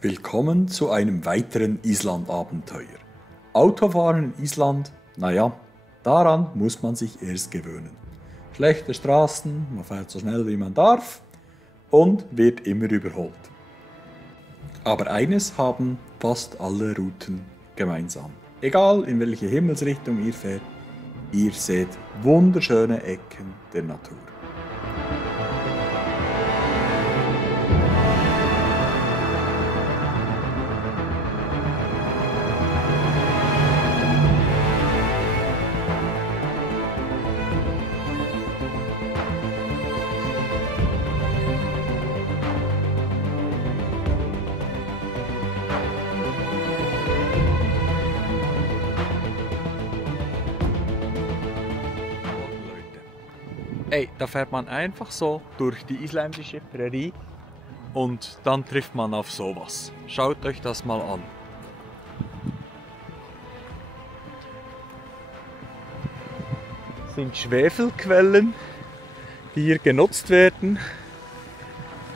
Willkommen zu einem weiteren Island-Abenteuer. Autofahren in Island, naja, daran muss man sich erst gewöhnen. Schlechte Straßen, man fährt so schnell wie man darf und wird immer überholt. Aber eines haben fast alle Routen gemeinsam. Egal in welche Himmelsrichtung ihr fährt, ihr seht wunderschöne Ecken der Natur. Ey, da fährt man einfach so durch die isländische Prärie und dann trifft man auf sowas. Schaut euch das mal an. Das sind Schwefelquellen, die hier genutzt werden.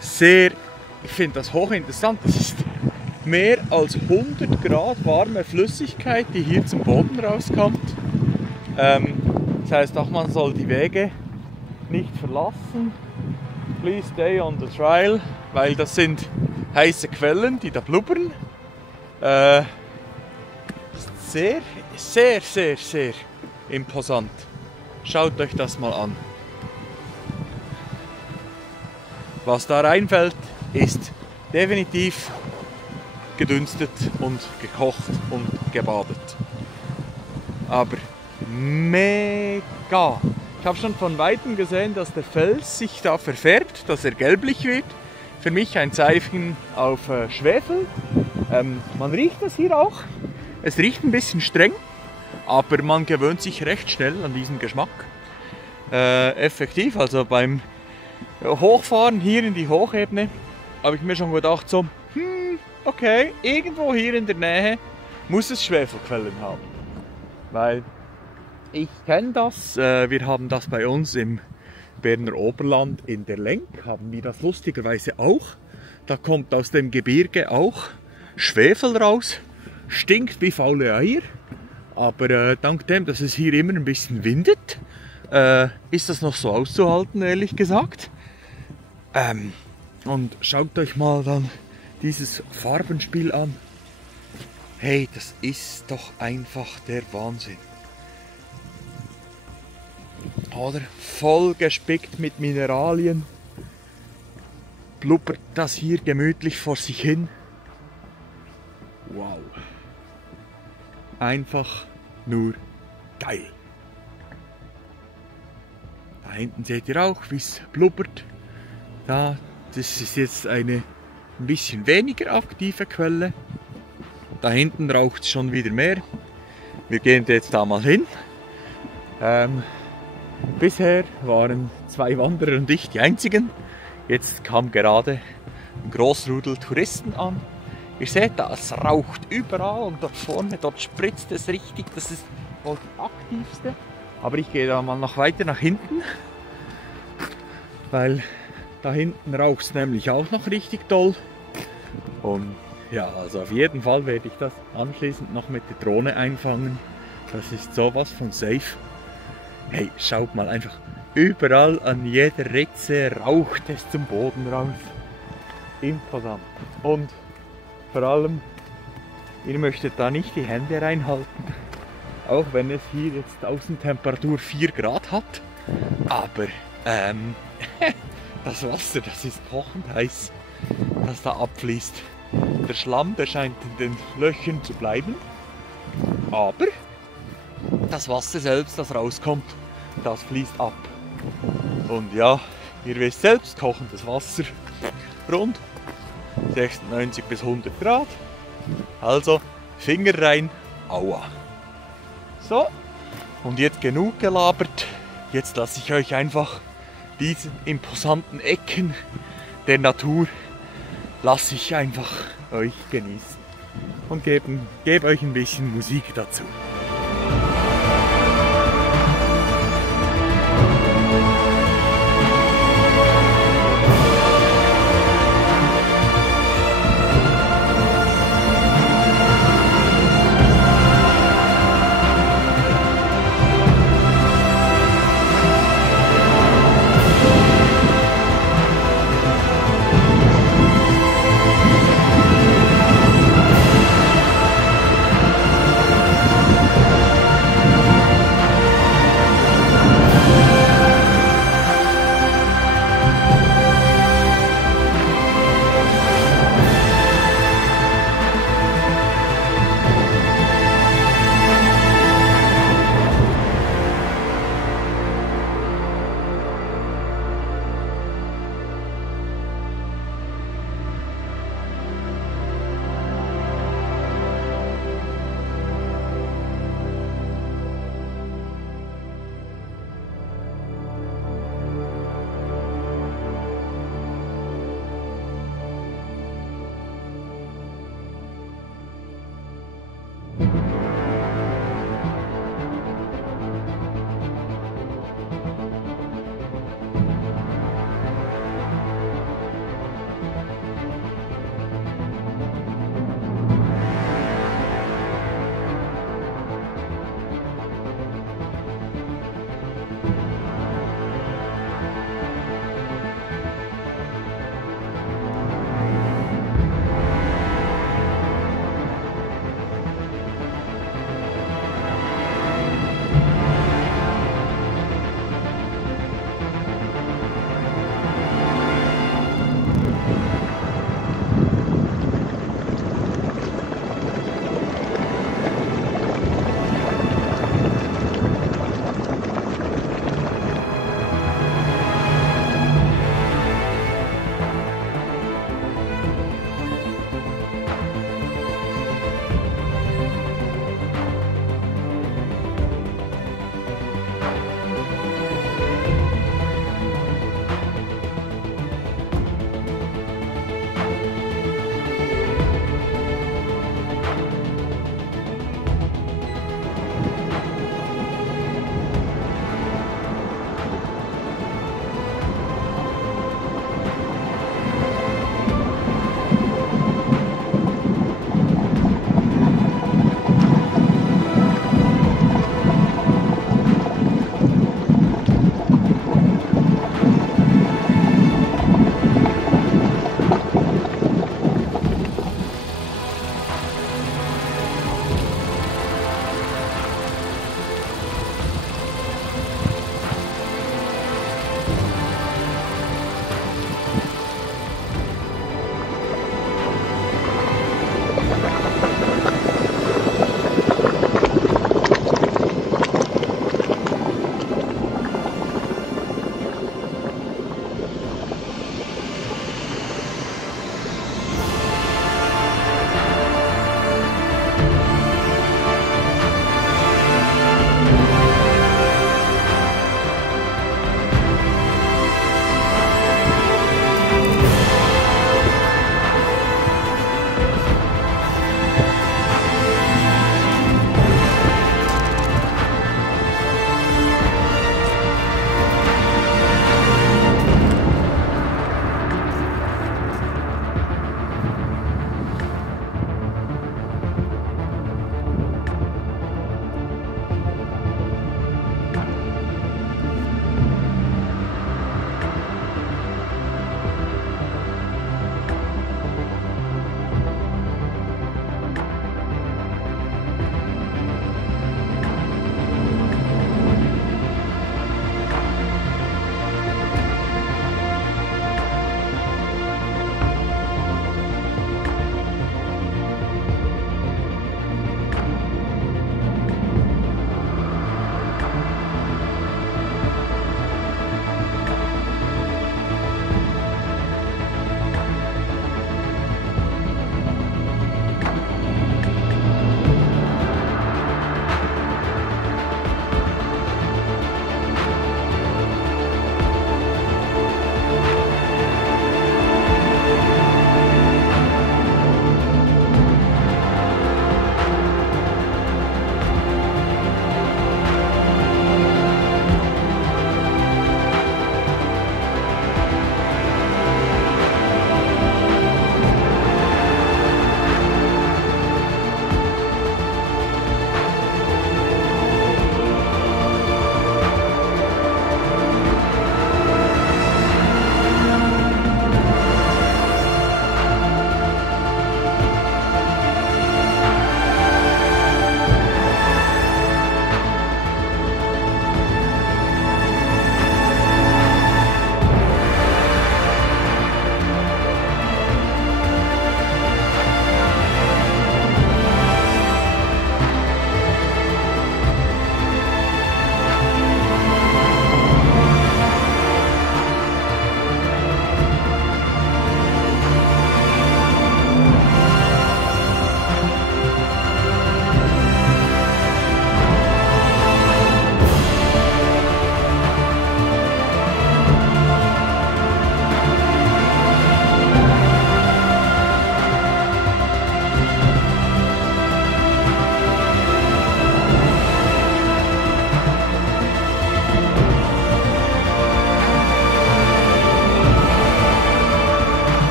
Ich finde das hochinteressant. Das ist mehr als 100 Grad warme Flüssigkeit, die hier zum Boden rauskommt. Das heißt auch, man soll die Wege nicht verlassen. Please stay on the trail, weil das sind heiße Quellen, die da blubbern. Sehr, sehr, sehr, sehr imposant. Schaut euch das mal an. Was da reinfällt, ist definitiv gedünstet und gekocht und gebadet. Aber mega! Ich habe schon von Weitem gesehen, dass der Fels sich da verfärbt, dass er gelblich wird. Für mich ein Zeichen auf Schwefel. Man riecht das hier auch. Es riecht ein bisschen streng, aber man gewöhnt sich recht schnell an diesen Geschmack. Effektiv, also beim Hochfahren hier in die Hochebene, habe ich mir schon gedacht, so, okay, irgendwo hier in der Nähe muss es Schwefelquellen haben. Weil ich kenne das, wir haben das bei uns im Berner Oberland in der Lenk, haben wir das lustigerweise auch. Da kommt aus dem Gebirge auch Schwefel raus, stinkt wie faule Eier, aber dank dem, dass es hier immer ein bisschen windet, ist das noch so auszuhalten, ehrlich gesagt. Und schaut euch mal dann dieses Farbenspiel an. Hey, das ist doch einfach der Wahnsinn. Oder voll gespickt mit Mineralien, blubbert das hier gemütlich vor sich hin. Wow. Einfach nur geil. Da hinten seht ihr auch, wie es blubbert. Das ist jetzt eine ein bisschen weniger aktive Quelle. Da hinten raucht es schon wieder mehr. Wir gehen jetzt da mal hin. Bisher waren 2 Wanderer und ich die einzigen. Jetzt kam gerade ein Großrudel Touristen an. Ihr seht da, es raucht überall und dort vorne, dort spritzt es richtig. Das ist wohl die aktivste. Aber ich gehe da mal noch weiter nach hinten, weil da hinten raucht es nämlich auch noch richtig doll. Und ja, also auf jeden Fall werde ich das anschließend noch mit der Drohne einfangen. Das ist sowas von safe. Hey, schaut mal einfach, überall an jeder Ritze raucht es zum Boden raus. Imposant. Und vor allem, ihr möchtet da nicht die Hände reinhalten, auch wenn es hier jetzt Außentemperatur 4 Grad hat. Aber das Wasser, das ist kochend heiß, das da abfließt. Der Schlamm, der scheint in den Löchern zu bleiben, aber das Wasser selbst, das rauskommt, das fließt ab. Und ja, ihr wisst selbst, kochendes Wasser, rund 96 bis 100 Grad. Also Finger rein, aua. So, und jetzt genug gelabert. Jetzt lasse ich euch einfach diese imposanten Ecken der Natur, lasse ich einfach euch genießen und gebe euch ein bisschen Musik dazu.